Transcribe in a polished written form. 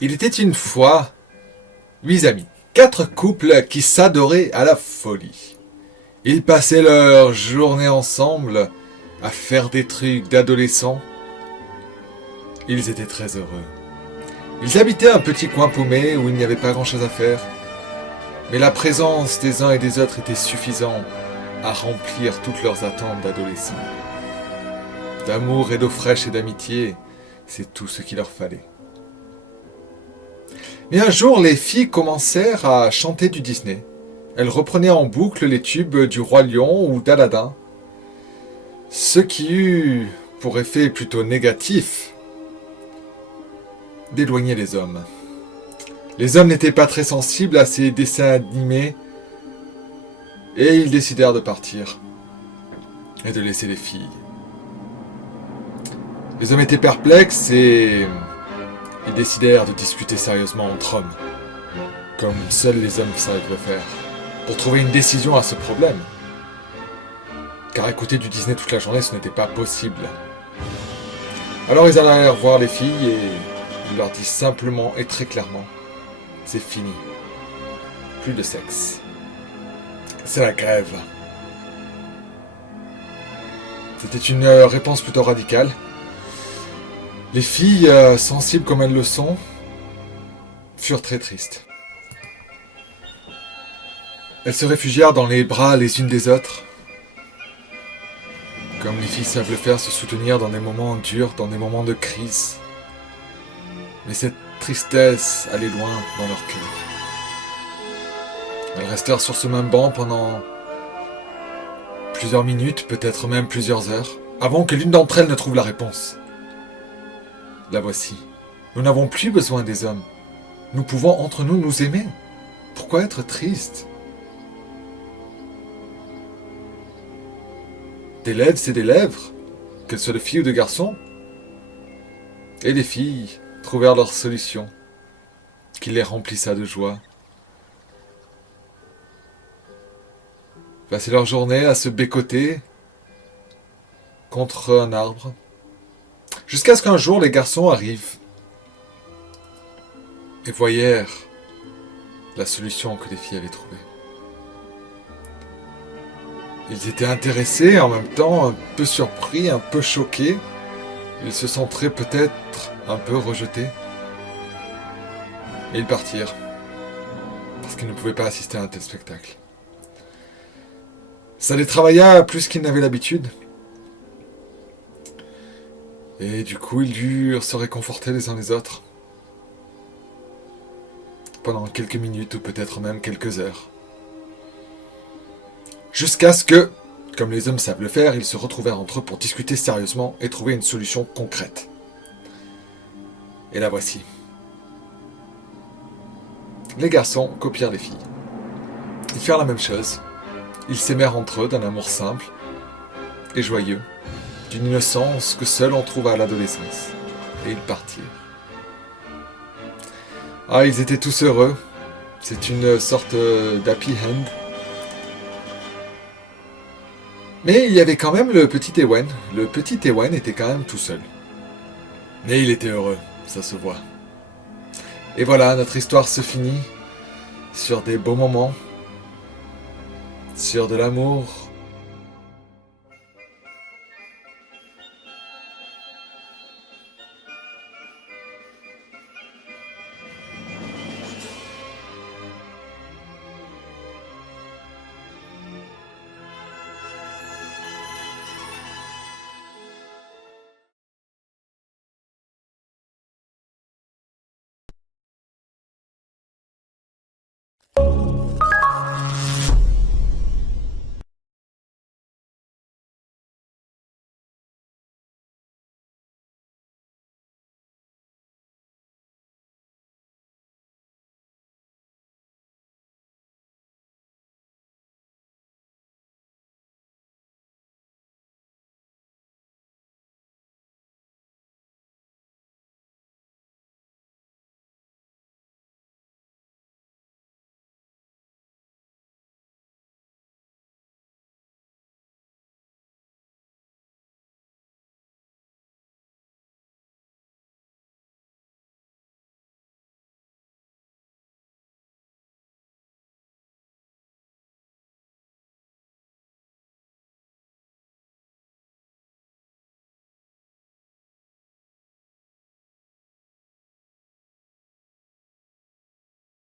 Il était une fois 8 amis, 4 couples qui s'adoraient à la folie. Ils passaient leur journée ensemble à faire des trucs d'adolescents. Ils étaient très heureux. Ils habitaient un petit coin paumé où il n'y avait pas grand-chose à faire. Mais la présence des uns et des autres était suffisant à remplir toutes leurs attentes d'adolescents. D'amour et d'eau fraîche et d'amitié, c'est tout ce qu'il leur fallait. Mais un jour, les filles commencèrent à chanter du Disney. Elles reprenaient en boucle les tubes du Roi Lion ou d'Aladin. Ce qui eut pour effet plutôt négatif d'éloigner les hommes. Les hommes n'étaient pas très sensibles à ces dessins animés et ils décidèrent de partir et de laisser les filles. Les hommes étaient perplexes et ils décidèrent de discuter sérieusement entre hommes, comme seuls les hommes savent le faire, pour trouver une décision à ce problème. Car écouter du Disney toute la journée, ce n'était pas possible. Alors ils allèrent voir les filles et ils leur disent simplement et très clairement, c'est fini. Plus de sexe. C'est la grève. C'était une réponse plutôt radicale. Les filles, sensibles comme elles le sont, furent très tristes. Elles se réfugièrent dans les bras les unes des autres. Comme les filles savent le faire, se soutenir dans des moments durs, dans des moments de crise. Mais cette tristesse allait loin dans leur cœur. Elles restèrent sur ce même banc pendant plusieurs minutes, peut-être même plusieurs heures, avant que l'une d'entre elles ne trouve la réponse. La voici. Nous n'avons plus besoin des hommes. Nous pouvons entre nous nous aimer. Pourquoi être triste ? Des lèvres, c'est des lèvres, qu'elles soient de filles ou de garçons. Et les filles trouvèrent leur solution, qui les remplissa de joie. Passaient leur journée à se bécoter contre un arbre, jusqu'à ce qu'un jour les garçons arrivent et voyèrent la solution que les filles avaient trouvée. Ils étaient intéressés, en même temps un peu surpris, un peu choqués. Ils se sentiraient peut-être un peu rejetés. Et ils partirent, parce qu'ils ne pouvaient pas assister à un tel spectacle. Ça les travailla plus qu'ils n'avaient l'habitude. Et du coup, ils durent se réconforter les uns les autres. Pendant quelques minutes ou peut-être même quelques heures. Jusqu'à ce que, comme les hommes savent le faire, ils se retrouvèrent entre eux pour discuter sérieusement et trouver une solution concrète. Et la voici. Les garçons copièrent les filles. Ils firent la même chose. Ils s'aimèrent entre eux d'un amour simple et joyeux, d'une innocence que seul on trouve à l'adolescence. Et ils partirent. Ah, ils étaient tous heureux. C'est une sorte d'happy end. Mais il y avait quand même le petit Ewen. Le petit Ewen était quand même tout seul. Mais il était heureux, ça se voit. Et voilà, notre histoire se finit sur des beaux moments, sur de l'amour,